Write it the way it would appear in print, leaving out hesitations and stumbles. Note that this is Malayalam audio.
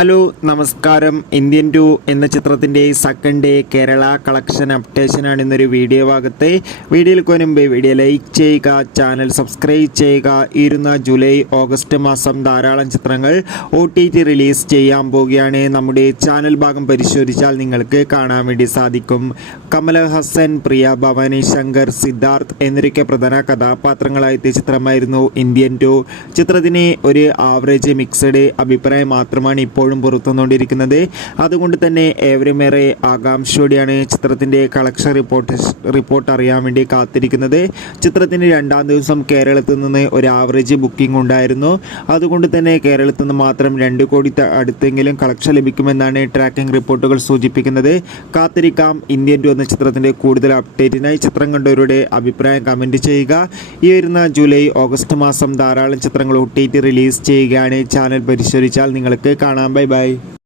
ഹലോ നമസ്കാരം. ഇന്ത്യൻ 2 എന്ന ചിത്രത്തിൻ്റെ സെക്കൻഡ് ഡേ കേരള കളക്ഷൻ അപ്ഡേഷനാണ് ഇന്നൊരു വീഡിയോ ഭാഗത്ത്. വീഡിയോയിൽ മുൻപ് വീഡിയോ ലൈക്ക് ചെയ്യുക, ചാനൽ സബ്സ്ക്രൈബ് ചെയ്യുക. ജൂലൈ ഓഗസ്റ്റ് മാസം ധാരാളം ചിത്രങ്ങൾ OTT റിലീസ് ചെയ്യാൻ പോവുകയാണ്. നമ്മുടെ ചാനൽ ഭാഗം പരിശോധിച്ചാൽ നിങ്ങൾക്ക് കാണാൻ വേണ്ടി സാധിക്കും. കമലഹാസൻ, പ്രിയ ഭവാനി ശങ്കർ, സിദ്ധാർത്ഥ് എന്നിവരൊക്കെ പ്രധാന കഥാപാത്രങ്ങളായെത്തിയ ചിത്രമായിരുന്നു ഇന്ത്യൻ 2. ചിത്രത്തിന് ഒരു ആവറേജ് മിക്സഡ് അഭിപ്രായം മാത്രമാണ് ഇപ്പോൾ പുറത്തുവന്നുകൊണ്ടിരിക്കുന്നത്. അതുകൊണ്ട് തന്നെ ഏവരുമേറെ ആകാംക്ഷയോടെയാണ് ചിത്രത്തിന്റെ കളക്ഷൻ റിപ്പോർട്ട് അറിയാൻ വേണ്ടി കാത്തിരിക്കുന്നത്. ചിത്രത്തിന് 2-ാം ദിവസം കേരളത്തിൽ നിന്ന് ഒരു ആവറേജ് ബുക്കിംഗ് ഉണ്ടായിരുന്നു. അതുകൊണ്ട് തന്നെ കേരളത്തിൽ നിന്ന് മാത്രം 2 കോടി അടുത്തെങ്കിലും കളക്ഷൻ ലഭിക്കുമെന്നാണ് ട്രാക്കിംഗ് റിപ്പോർട്ടുകൾ സൂചിപ്പിക്കുന്നത്. കാത്തിരിക്കാം. ഇന്ത്യൻ 2 എന്ന ചിത്രത്തിന്റെ കൂടുതൽ അപ്ഡേറ്റിനായി ചിത്രം കണ്ടവരുടെ അഭിപ്രായം കമന്റ് ചെയ്യുക. ഈ വരുന്ന ജൂലൈ ഓഗസ്റ്റ് മാസം ധാരാളം ചിത്രങ്ങൾ OTT റിലീസ് ചെയ്യുകയാണ്. ചാനൽ പരിശോധിച്ചാൽ നിങ്ങൾക്ക് കാണാം. Bye bye.